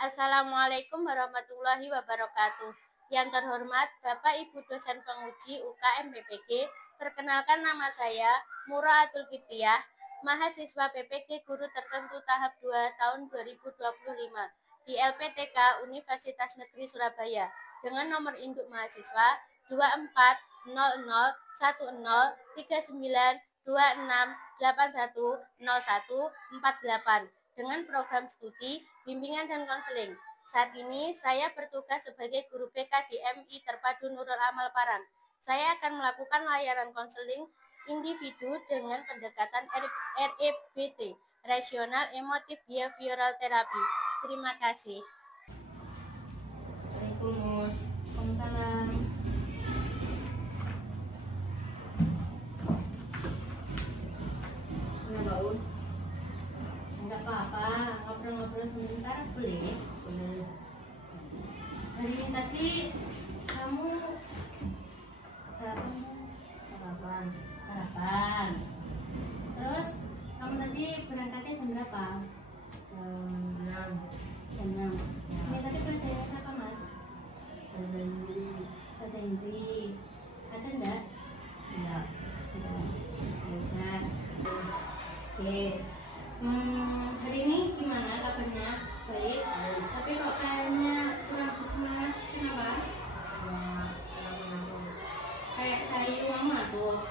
Assalamualaikum warahmatullahi wabarakatuh. Yang terhormat Bapak Ibu dosen penguji UKM BPG, perkenalkan nama saya Muraatul Kiptiah, mahasiswa BPG Guru Tertentu tahap 2 tahun 2025 di LPTK Universitas Negeri Surabaya dengan nomor induk mahasiswa 24001039818148 dengan program studi, bimbingan dan konseling. Saat ini saya bertugas sebagai guru BK di MI Terpadu Nurul Amal Parang. Saya akan melakukan layanan konseling individu dengan pendekatan REBT, Rational Emotive Behavioral Therapy. Terima kasih. Waalaikumsalam. Bagus. Enggak apa-apa, ngobrol-ngobrol sebentar boleh? Boleh. Hari ini tadi kamu sarapan. Terus kamu tadi berangkatnya jam berapa? Jam 6. Ini tadi pelajaran apa, Mas? Bahasa Inggris. Ada enggak? Enggak. Udah. Oke. Hari ini gimana kabarnya? Baik. Tapi kok kayaknya kurang bersemangat. Kenapa? Kayak saya uang tuh.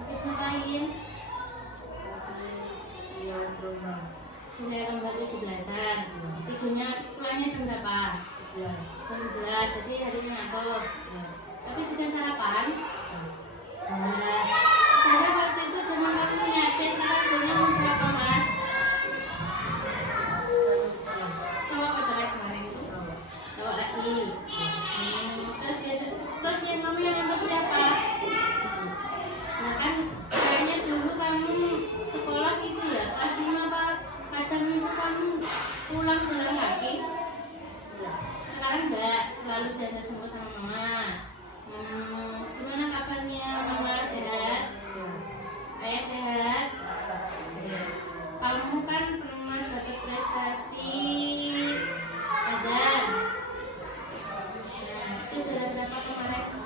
Habis ngapain? Habis lihat lomba. Lihat lomba 17-an. Tidurnya pulangnya jam berapa? 11. Jadi hari ini ngantuk. Tapi sudah sarapan? Saya waktu itu cuma waktunya cek, sekarang tidurnya berapa, Mas? Cowok ke cewek kemarin itu? Cowok lagi. Terus yang mama yang berapa? Nah kan kayaknya dulu kamu sekolah gitu ya, kelas 5 apa? Kadang itu kamu pulang jalan kaki. Sekarang enggak, selalu diantar jemput sama mama. Gimana kabarnya mama, sehat? Ayah sehat? Kamu kan pernah dapat prestasi ada. Nah, itu sudah berapa kemarin?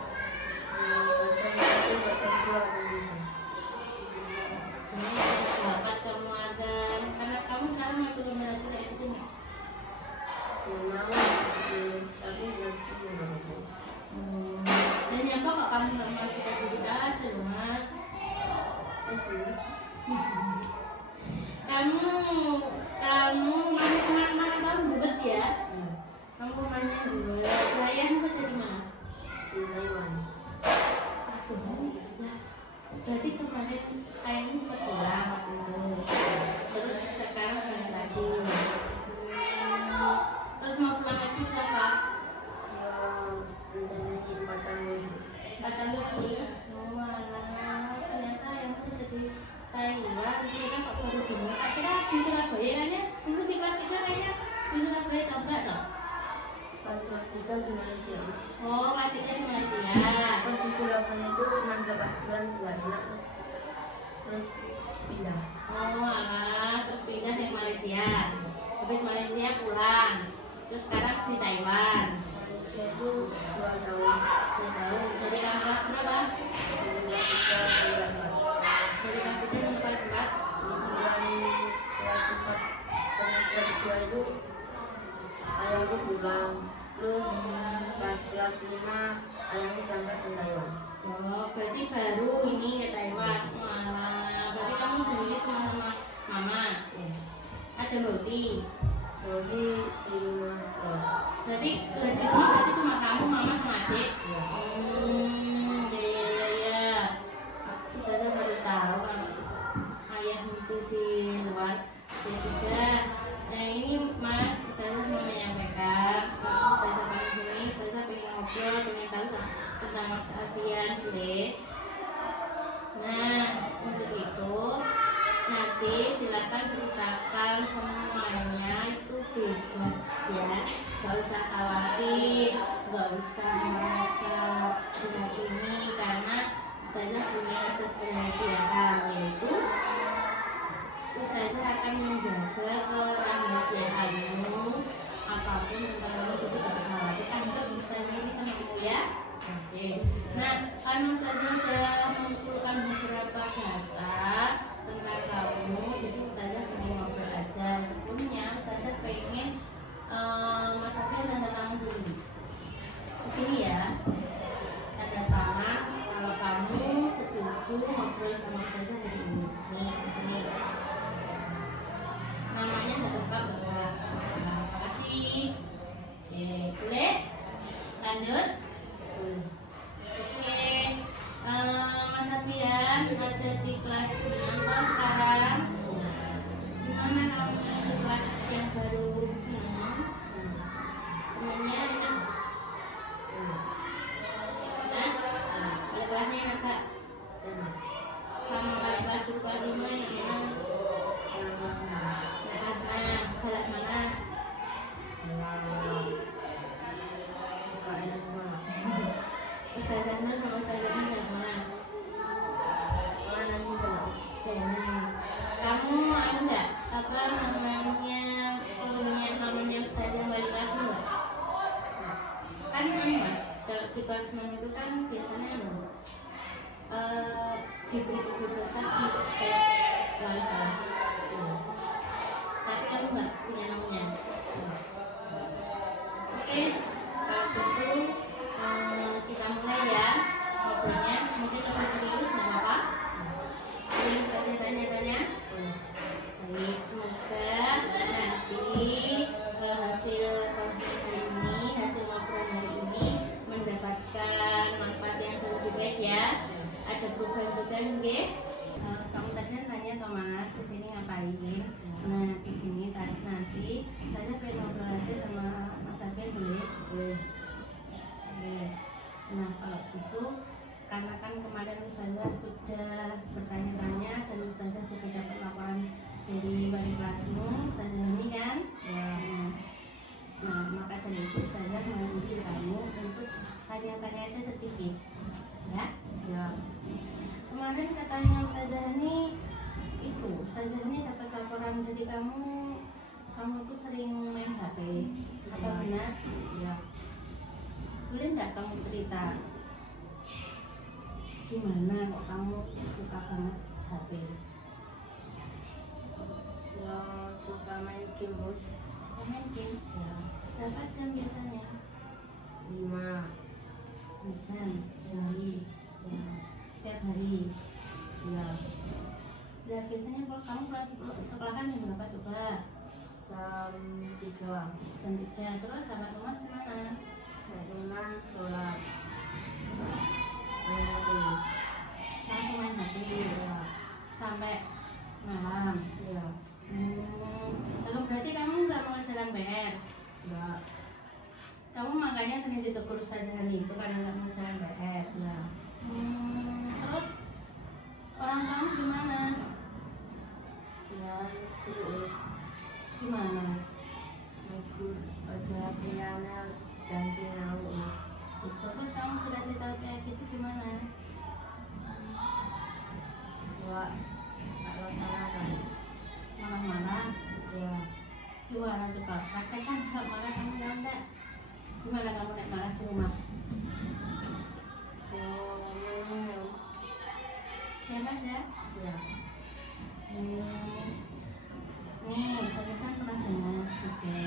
Dapat kamu ada, karena kamu sekarang mau turun lagi kayak itu nggak? Dan nyapa kok kamu nggak mau coba dulu aja loh, Mas. Kamu mau kemana? Kamu bubet ya? Kamu kemana dulu? Sayang mau jadi mana? Di Taiwan. Berarti kemarin kayaknya sempat pulang waktu itu. Terus sekarang balik lagi. Terus mau pulang lagi berapa? Empat tahun. Oh alah, ternyata yang mau jadi Taiwan. Kita kok baru dengar. Akhirnya di Surabaya kayaknya dulu di kelas 3 kayaknya di Surabaya tau gak loh? Pas kelas 3 di Malaysia. Oh, kelas 3 di Malaysia. Pas di Surabaya itu cuma berapa bulan nggak enak terus pindah. Oh alah, terus pindah di Malaysia. Habis Malaysia pulang. Terus sekarang di Taiwan. Malaysia itu 2 tahun. 2 tahun. Jadi kamu kelas berapa? Dari kelas 3 Dari kelas 3 sampai kelas 4? Kelas 4 semester 2 itu ayahku pulang. Terus pas kelas 5 ayahku berangkat ke Taiwan. Oh, berarti baru ini ke Taiwan. Malah, berarti kamu sendiri cuma sama mama. Ada Loti. Loti di rumah. Berarti di rumah berarti cuma kamu, mama sama adik. Ya. Saya baru tahu kalau ayah itu di luar. Ya sudah. Nah ini Mas, saya mau menyampaikan, saya sampai di sini, saya pengen ngobrol, pengen tahu tentang Mas Alfian, boleh? Nah, untuk itu nanti silakan ceritakan semuanya itu bebas ya, nggak usah khawatir, nggak usah merasa ini karena Ustazah punya asas kerahasiaan yaitu Ustazah akan menjaga kerahasiaan galak mana? UKN semua. Ustazahnya sama ustazahnya galak mana? Mana sih terus? Kamu enggak apa namanya ustazah wali kelas enggak? Kan mas kalau di kelas 6 itu kan biasanya diberi kebebasan untuk cek wali kelas. Tapi kamu nggak punya namanya. Oke, kalau gitu kita mulai ya ngobrolnya. Mungkin lebih serius nggak apa-apa. Boleh saya tanya-tanya. Baik, semoga nanti hasil konferensi hari ini, hasil ngobrol hari ini mendapatkan manfaat yang lebih baik ya. Ada program juga nih. Kamu tadi nanya Thomas kesini ngapain? Nah di sini nanti saya pengen ngobrol aja sama Mas Agen boleh? Boleh. Nah kalau gitu karena kan kemarin Ustazah sudah bertanya-tanya dan Ustazah juga dapat laporan dari wali kelasmu Ustazah ini kan? Ya. Nah maka dari itu Ustazah memanggil kamu untuk tanya-tanya aja sedikit, ya? Ya. Kemarin katanya Ustazah ini dapat laporan dari kamu tuh sering main HP. Apa benar? Ya. Boleh nggak kamu cerita gimana kok kamu suka banget HP? Ya suka main game bos. Main game? Ya. Berapa jam biasanya? 5 jam sehari. Ya. Setiap hari. Ya. Nah, biasanya kalau kamu pulang sekolah kan jam berapa coba? Jam 3. Jam 3. Terus sama rumah kemana? Sampai rumah sholat. Main HP. Langsung main HP. Ya. Sampai malam. Ya. Lalu berarti kamu nggak mengerjakan PR? Enggak. Kamu makanya sering ditegur Ustazah hari itu karena nggak mengerjakan PR. Ya. Terus orang kamu gimana? Ya terus Gimana? ikut aja piana dan sinarus. Terus kamu dikasih tahu kayak gitu gimana? Enggak laksanakan. Marah-marah? Ya. Gimana coba? Praktekkan kalau marah kamu tahu enggak? Gimana kamu naik marah di rumah? Nangis. Ya mas ya? Ya. Saya kan pernah dengar juga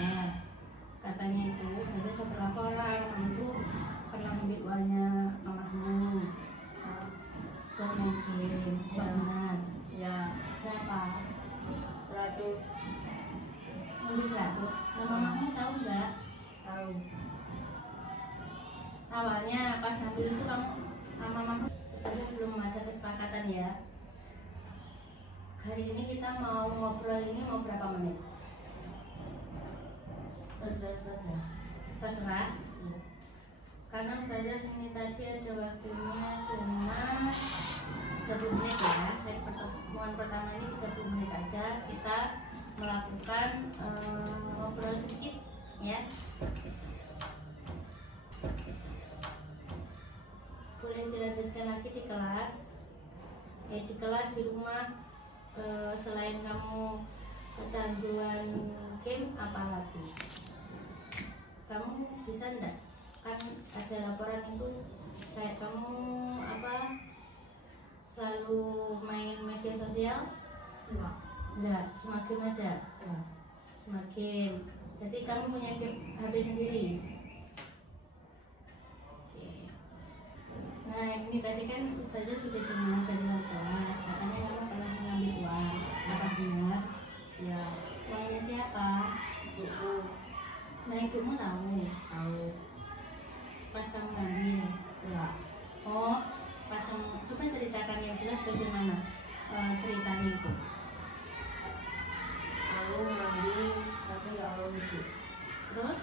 katanya itu saya udah berapa orang kamu tuh pernah ambil uangnya mamahmu ke mungkin benar Ya. berapa? 100. Ambil 100. Nah mamahmu tahu nggak? Tahu. Awalnya pas ngambil itu kamu sama mamahmu saja belum ada kesepakatan ya. Hari ini kita mau ngobrol ini mau berapa menit? Terserah. Terserah. Ya. Karena saja ini tadi ada waktunya cuma 30 menit ya. Dari pertemuan pertama ini 30 menit aja kita melakukan ngobrol sedikit ya. Boleh dilanjutkan lagi di kelas. Di kelas di rumah selain kamu kecanduan game apalagi? Kamu bisa enggak? Kan ada laporan itu kayak kamu apa selalu main media sosial? Enggak, cuma game aja. Ya. Cuma game. Jadi kamu punya game HP sendiri. Oke. Nah ini tadi kan Ustazah sudah dengar dari kelas katanya kamu pernah mengambil uang. Apa benar? Ya. Uangnya siapa? Buku. Nah ibumu tahu. Tahu. Pas kamu ngambil. Ya. Oh, pas kamu coba ceritakan yang jelas bagaimana ceritanya itu. Aku mandi tapi nggak mau ibu. Terus?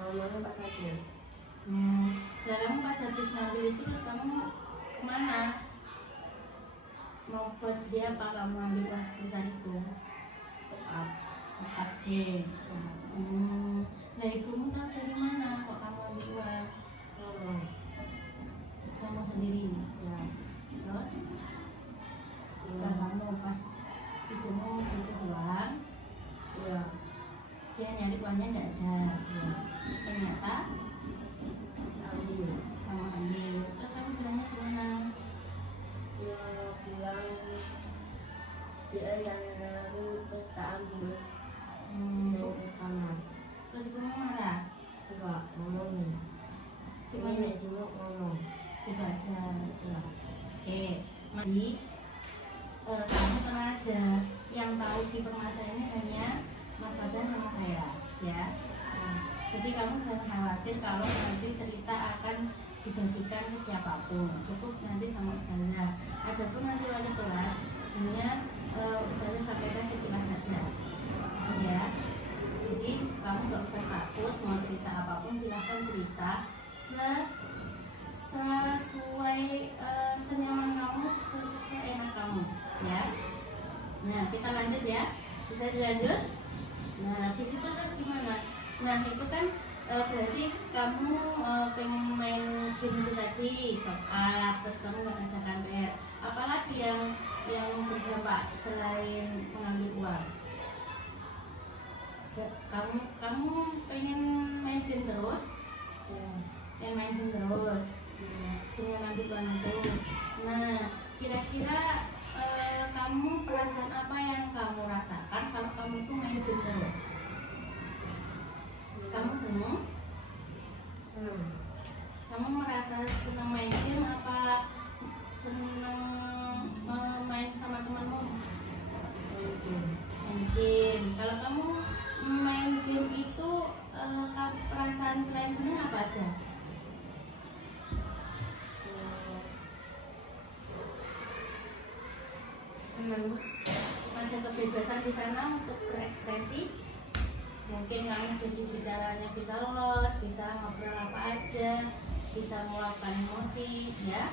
Ngomongnya pas sakit. Dan kamu pas habis ngambil itu terus kamu kemana? Mau buat dia apa kamu ambil uang sebesar itu? Top up. 4D. Nah ibumu tahu dari mana kok kamu ambil uang? Kamu sendiri. Ya. Terus Iya. kamu pas ibumu butuh uang, Iya. dia nyari uangnya nggak ada. Iya. Ternyata Ambil. kamu ambil. Terus kamu bilangnya gimana? Dia bilang dia yang aku terus tak ambil terus naik ke kamar. Terus ibumu marah? Enggak ngomongin. Ini nek jenguk ngomong. Gitu aja. Ya. Oke, jadi kamu tenang aja. Yang tahu di permasalahan ini hanya Mas Fadan sama saya, ya. Jadi kamu jangan khawatir kalau nanti cerita akan dibagikan ke siapapun. Cukup nanti sama Ustazah. Adapun nanti wali kelas, hanya Ustazah sampaikan sekilas saja, ya. Jadi kamu gak usah takut mau cerita apapun, silahkan cerita sesuai senyaman kamu, seenak kamu, ya. Nah kita lanjut ya, bisa dilanjut. Nah habis itu terus gimana? Nah itu kan berarti kamu pengen main game itu tadi, top up, terus kamu nggak ngajakan PR. Apalagi yang berdampak selain mengambil uang? Kamu pengen main game terus? Yang main game terus dengan ambil uang itu. Nah kira-kira kamu perasaan apa yang kamu rasakan kalau kamu itu main game terus? Kamu seneng? Kamu merasa senang main game apa senang main sama temanmu? Main game. Kalau kamu main game itu perasaan selain senang apa aja? Senang. Ada kebebasan di sana untuk berekspresi. Mungkin kamu jadi bicaranya bisa lolos, bisa ngobrol apa aja, bisa meluapkan emosi, ya.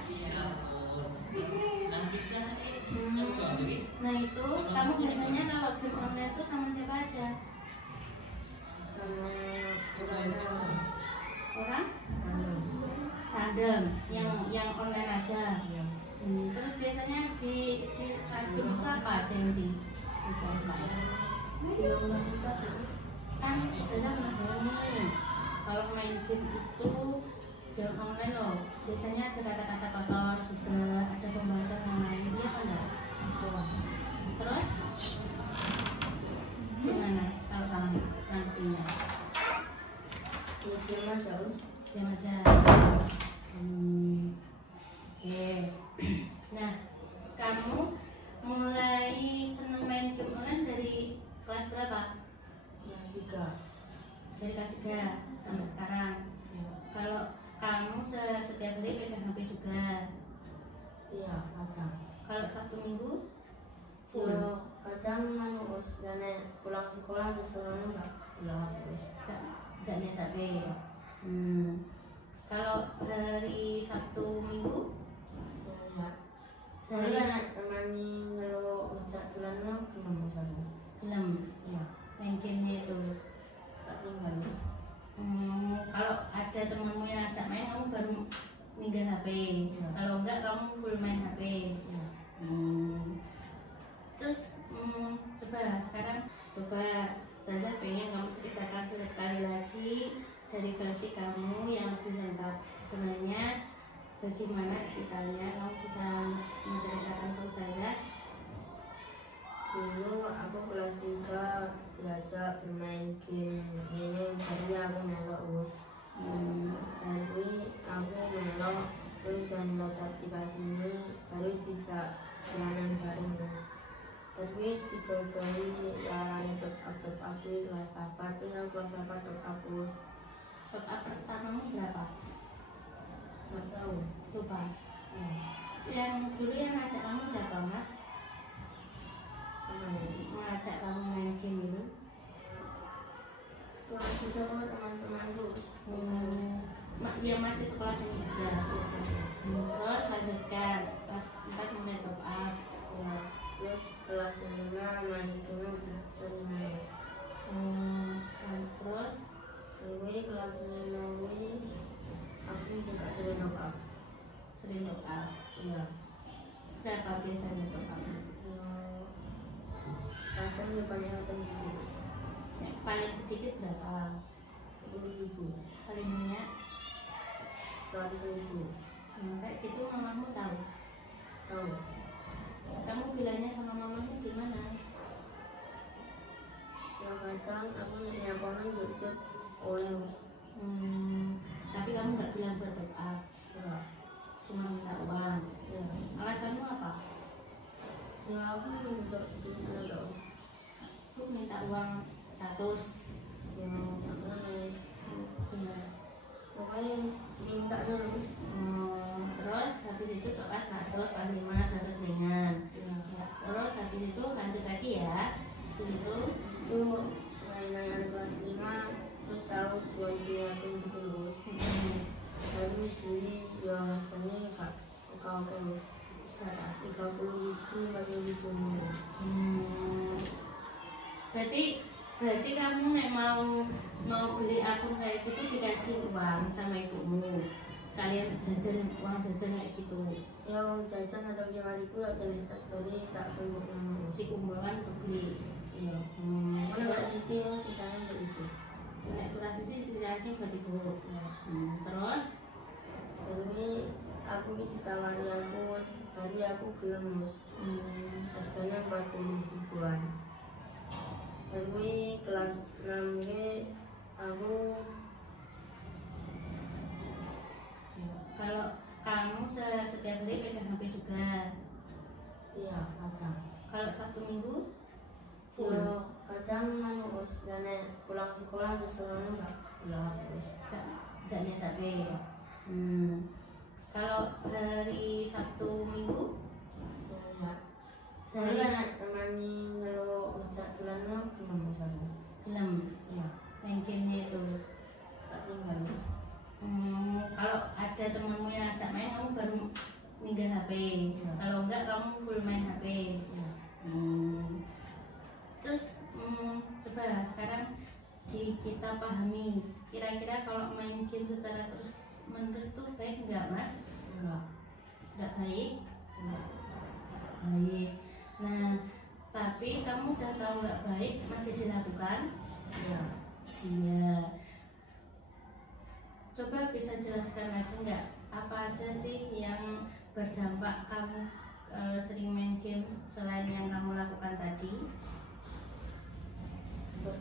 Nah itu kamu biasanya kalau game online itu sama siapa aja? Sama orang Tandem, yang online aja. Terus biasanya di saat game itu apa aja yang diomong kita terus. kan sudah pernah bilang nih, kalau main game itu game online loh, biasanya ada kata-kata kotor juga, ada pembahasan yang lain, iya kan enggak? Terus gimana kalau kamu nantinya? Ya diam aja us. Diam aja. Oke. Nah, kamu mulai seneng main game online dari kelas berapa? Yang 3. Dari kelas 3 sampai sekarang. Kalau kamu setiap hari pegang HP juga? Iya, ada. Kalau Sabtu Minggu? Ya, kadang us dan pulang sekolah misalnya enggak pulang terus. Enggak lihat HP. Kalau hari Sabtu Minggu? Ya. Soalnya anak temani kalau ngecek bulannya belum sama. Belum. Ya, Main gamenya itu. tak tinggal us. Kalau ada temanmu yang ajak main, kamu baru ninggal HP. Ya. Kalau enggak, kamu full main HP. Ya. Terus coba sekarang Zaza pengen kamu ceritakan sekali lagi dari versi kamu yang lebih lengkap. Sebenarnya bagaimana ceritanya, kamu bisa menceritakan ke Zaza? Dulu aku kelas 3 diajak bermain game ini, jadi aku melok us. Jadi aku melok terus download aplikasi ini, baru dijak jalanan bareng us. Tapi 3 kali larang top up kelas apa, terus aku kelas apa top up us. Top up pertamamu berapa? Gak tahu. Lupa. Yang dulu yang ngajak kamu siapa, Mas? Mengajak kamu main game itu? Kelas 3 kok teman-temanku us. Iya masih sekolah sini juga. Terus lanjutkan kelas 4 mulai top up. Ya, terus kelas 5 main game udah sering us. Terus Dewi kelas 5 aku juga sering doa. sering doa. Iya. Berapa biasanya doa? Kadang ya banyak terus. Paling sedikit berapa? 10.000. Paling banyak 100.000. kayak gitu mamamu tahu? Tahu. Kamu bilangnya sama mamamu gimana? Ya kadang aku nyaponan jujur oleh us. Tapi kamu nggak bilang berdoa, Enggak. cuma minta uang. Ya. Alasanmu apa? Ya aku juga terus. Aku minta uang 100. Ya makanya Ya. pokoknya minta terus. Terus habis itu ke kelas 100, kelas 5 harus ringan. Ya. Ya. Terus habis itu lanjut lagi ya. Habis itu Itu mainan kelas 5 terus tahu jual aku terus. Lalu beli yang harganya kau terus. 30.000, 40.000. Berarti kamu nek mau beli akun kayak gitu dikasih uang sama ibumu, sekalian jajan, uang jajan kayak gitu. Ya uang jajan atau 5.000 atau lintas dari tak perlu Si kumpulkan untuk beli. Iya. Mana nggak siti sisanya untuk itu. Nek kurang sisi sisanya buat ibu. Ya. Terus Jadi aku ditawari aku tadi aku gelem mus. Harganya 40.000-an. Jadi kelas 6 aku kalau kamu setiap hari pegang HP juga. iya kadang. Kalau Sabtu Minggu Ya kadang mus dan pulang sekolah misalnya nggak pulang terus. nggak lihat HP. Kalau hari Sabtu Minggu Ya. Soalnya anak temani kalau ngecek bulan belum misalnya. gelem Ya main gamenya itu. tak tinggal mus. Kalau ada temanmu yang ajak main, kamu baru ninggal HP. Ya. Kalau enggak, kamu full main HP. Ya. Terus coba sekarang kita pahami, kira-kira kalau main game secara terus menerus itu baik enggak, Mas? Enggak baik? Enggak. Baik. Nah, tapi kamu udah tahu enggak baik, masih dilakukan? Iya. Iya. Coba bisa jelaskan lagi enggak, apa aja sih yang berdampak kamu sering main game selain yang kamu lakukan tadi? Untuk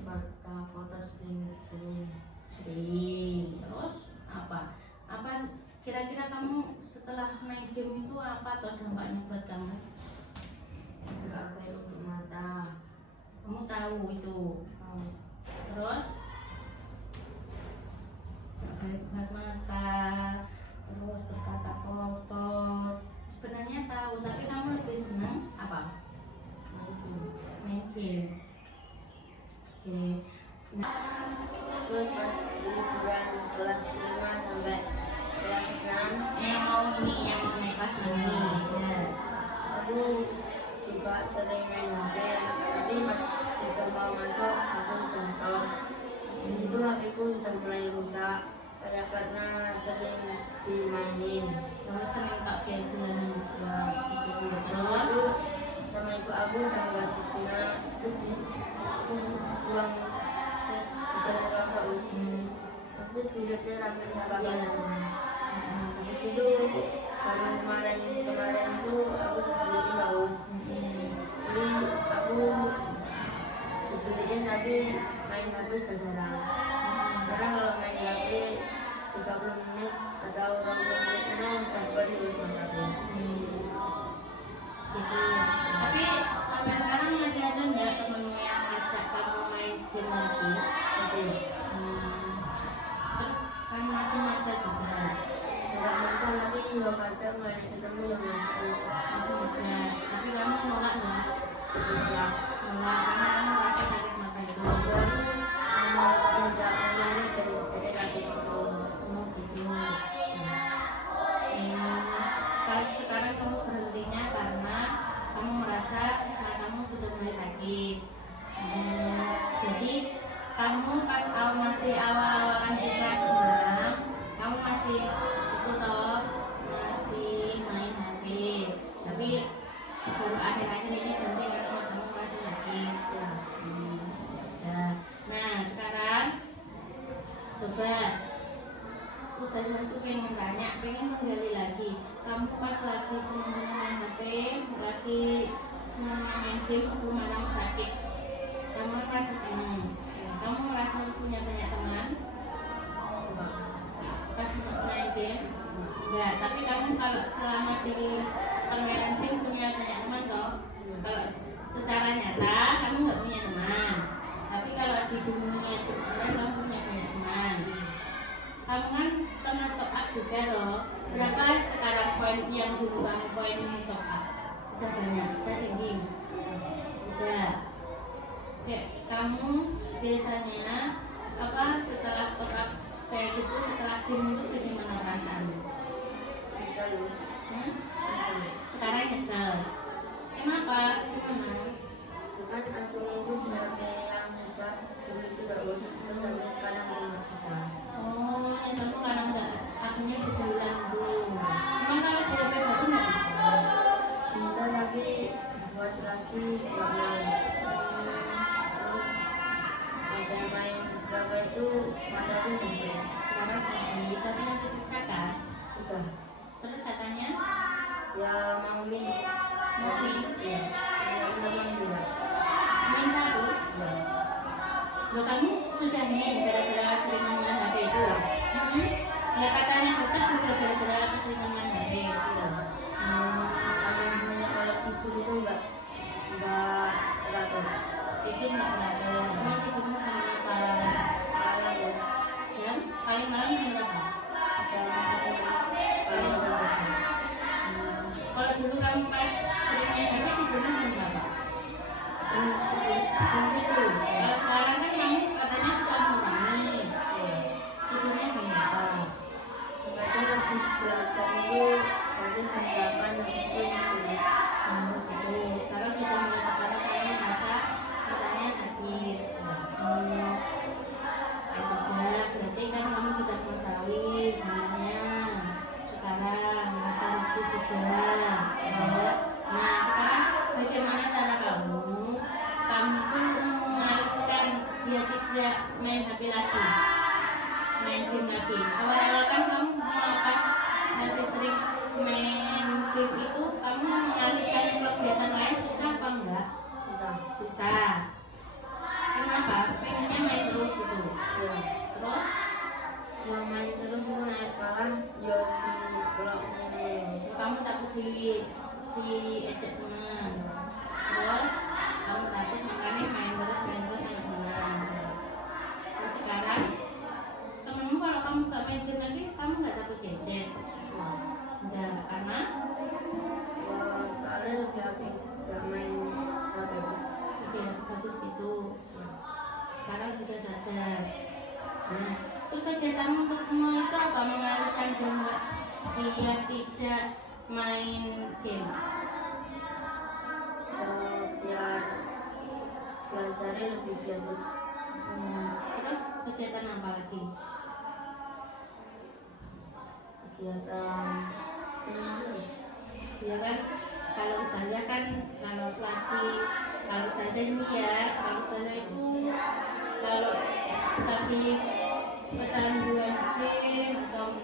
kotor sering. Terus apa kira-kira kamu setelah main game itu apa atau dampaknya buat kamu? Enggak baik untuk mata. Kamu tahu itu. Terus nggak baik buat mata, terus berkata kotor. Sebenarnya tahu, tapi kamu lebih senang apa? Main game. Oke. Terus pas liburan kelas 5 sampai kelas 6 Yang mau naik kelas ini. Ya. aku juga sering main HP, tapi pas sudah mau masuk aku udah tahu di situ HP ku udah mulai rusak karena sering dimainin. Kamu sering tak game Ya gitu. Terus aku sama ibu aku udah nggak guna, terus aku pulang terus udah rasa usin pasti dilihatnya rapi. Habis itu baru kemarin itu aku dibeliin haus. Jadi aku dibeliin tapi main HP udah jarang. Karena kalau main HP 30 menit atau 20 menit itu udah terus HP. Gitu. Tapi sampai sekarang masih ada nggak temenmu yang ngajak kamu main game lagi? Masih Terus kamu masih masa juga? nggak masalah, tapi juga kadang banyak ketemu yang masih Masih ngajak. Tapi kamu nolak nggak? nolak. Nolak karena kamu merasa sakit mata itu. Jadi mau injak mulai dari kaki terus. Oh gitu. Kalau sekarang kamu berhentinya karena kamu merasa kamu sudah mulai sakit. Jadi kamu pas kamu masih awal-awalan di kelas 6, kamu masih itu toh masih main HP. Tapi baru akhir-akhir ini berhenti karena kamu masih sakit. Nah sekarang coba Ustazah itu pengen tanya, pengen menggali lagi. Kamu pas lagi senang main HP, lagi senang main game sebelum kamu sakit, kamu merasa senang. Kamu merasa punya banyak teman? Pas main game? Enggak, tapi kamu kalau selama di permainan game punya banyak teman toh? Kalau secara nyata kamu nggak punya teman, tapi kalau di dunia online kamu punya banyak teman. Kamu kan pernah top up juga loh. Berapa sekarang poin yang dulu kamu poin top up? Udah banyak, udah tinggi. Udah. Kayak kamu biasanya apa setelah top up kayak gitu, setelah game itu bagaimana perasaanmu? Nyesel. Sekarang nyesel. Kenapa? Gimana? Bukan akunnya itu sampai yang besar dulu itu bagus, terus sampai sekarang nggak bisa. Oh, nyeselmu karena enggak akunnya sebulan dulu. Cuman kalau di HP baru nggak bisa. Bisa tapi buat lagi nggak mau. Terus ada main berapa itu mana pun gitu. Sekarang lagi, tapi nanti bisa kan? Udah. Terus katanya Ya mau minus. mau minum Ya. Yang teman juga. main satu. Ya. Loh, kamu sudah nih gara-gara sering main HP itu. Nggak katanya betul sudah gara-gara keseringan main HP. Kalau tidur itu nggak teratur. Tidur nggak teratur. Emang tidurmu sama apa? Malah bos. Jam paling malam jam berapa? Kalau dulu kamu pas sering main HP tidurnya jam berapa? Kalau sekarang kan kamu katanya sudah mengurangi. Tidurnya jam berapa? Berarti habis belajar itu berarti jam 8 habis itu tidur. Sekarang sudah mulai karena saya merasa katanya sakit. Ya sudah, berarti kan kamu sudah mengetahui namanya. Sekarang merasa rugi juga. Nah sekarang bagaimana cara kamu? Kamu tuh mengalihkan dia tidak main HP lagi, main game lagi. Awal-awal kan kamu pas masih sering main game itu, kamu mengalihkan kegiatan lain susah apa enggak? Susah. Kenapa? Pengennya main terus gitu. Ya. Terus Yang main terus itu naik kalah ya di blok ini. kamu takut diejek teman. Terus kamu takut makanya main terus sama teman. Terus sekarang temenmu kalau kamu gak main game lagi, kamu gak takut diejek? Enggak, karena Ya soalnya lebih apik nggak main bagus. oke, bagus gitu. Sekarang juga sadar. Nah, terus kegiatanmu untuk semua itu apa? Mengalihkan dia tidak main game. Biar belajarnya lebih bagus. Terus kegiatan apa lagi? Kegiatan terus. Ya kan, kalau ustazah kan kalau ustazah ini ya, kalau ustazah itu kalau lagi kecanduan game atau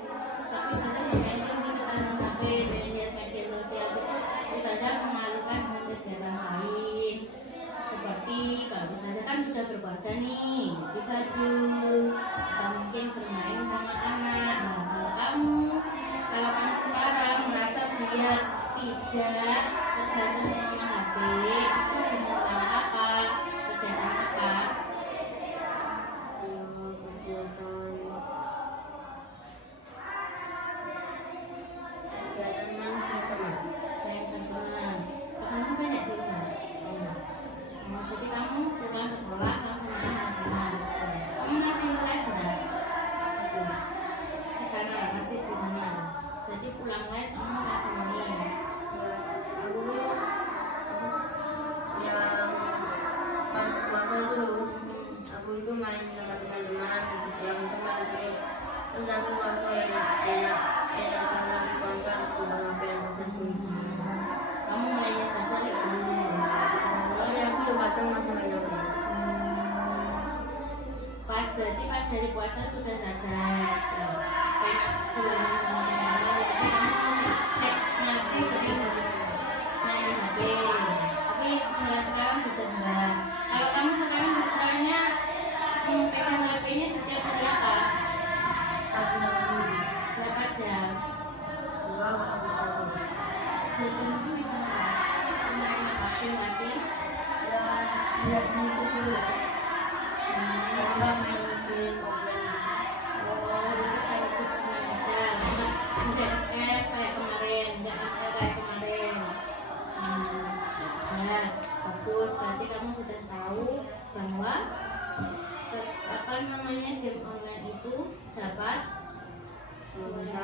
tapi ustazah main game di kecanduan HP, main lihat media sosial itu, ustazah mengalihkan dengan kegiatan lain. Seperti kalau ustazah kan sudah berkeluarga nih, cuci baju, atau mungkin bermain sama anak. Nah, kalau kamu sekarang merasa dia tidak tergantung sama HP, itu dengan cara apa? Kegiatan apa? Kegiatan main sama teman. Main tontonan. Kamu banyak di rumah. Jadi kamu pulang sekolah langsung main tontonan. Kamu masih les nggak? Di sana, masih di sana. Jadi pulang les kamu langsung main. Aku yang terus aku merasa enak sama konser dengan apa yang tersebut. Kamu mulainya sadar ya? Tapi aku juga kadang masih main Pas berarti pas dari puasa sudah sadar kayak bulan normal, tapi kamu masih sering main HP. Tapi sekarang sudah enggak. Kalau kamu sekarang bertanya pegang HP-nya setiap hari apa? 1 minggu. Berapa jam? 2 atau 1. 2 jam itu gimana? Main HP lagi? Ya, lihat YouTube. Enggak main game Oh, itu cara kita belajar. Enggak FF kayak kemarin, enggak FF kayak kemarin. Ya, bagus. Berarti kamu sudah tahu bahwa apa namanya game online itu dapat bisa.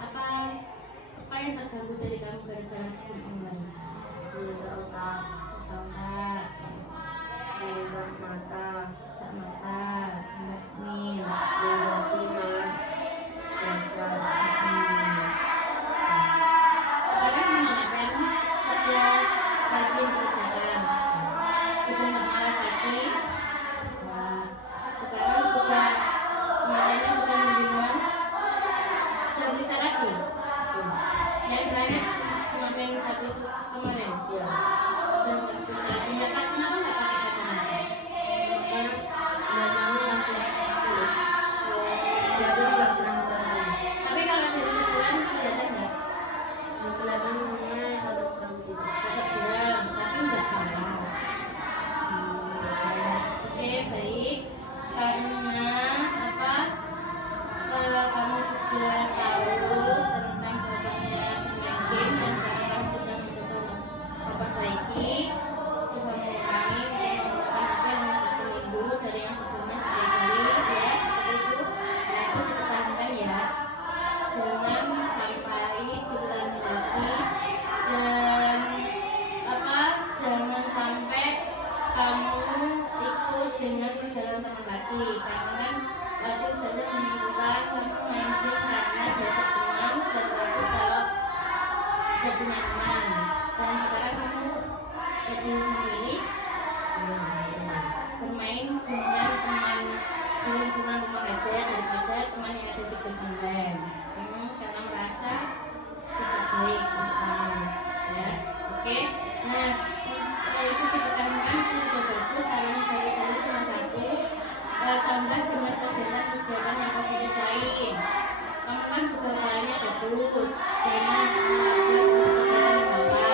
Apa yang terganggu dari kamu gara-gara game online? bisa otak, Misalnya bisa mata, sak mata, mukmin. bisa timas, belajar. Sekarang gimana PR-nya? Kerja rajin kerjakan. Sudah nggak malas lagi. Nah, sekarang sudah matanya sudah mendingan. Belum bisa lagi. Yang terakhir cuma yang satu itu kemarin. Ya, Dan nggak bisa lagi. Ya, kenapa nggak pakai kacamata? karena belajarnya masih terus. Ya, aku juga pernah belajar. Tapi kalau dari kecilnya kelihatan nggak? Yang kelihatan namanya ada kurang situ. Tetap bilang, tapi nggak parah. Oke, baik. Karena apa? Kamu sudah tahu tentang programnya bermain game dan karena kamu sudah mencoba untuk memperbaiki, coba mengurangi melakukan apa yang 1 minggu dari yang sebelumnya 3 kali ya, seperti itu. Nah itu dipertahankan ya. Jangan sampai dikurangi lagi dan apa? Jangan sampai kamu ikut dengan perjalanan teman lagi. Jangan waktu saja menentukan main game karena diajak teman dan waktu kalau gak punya teman. Dan sekarang kamu lebih memilih bermain dengan teman di lingkungan rumah aja daripada teman yang ada di game online. Karena merasa tidak baik untuk kamu. Ya, oke. Nah, setelah itu ditekankan itu sudah bagus. Saran dari saya cuma 1. Tambah dengan kegiatan yang positif lain. Kamu kan juga soalnya bagus. Jangan melakukan kegiatan yang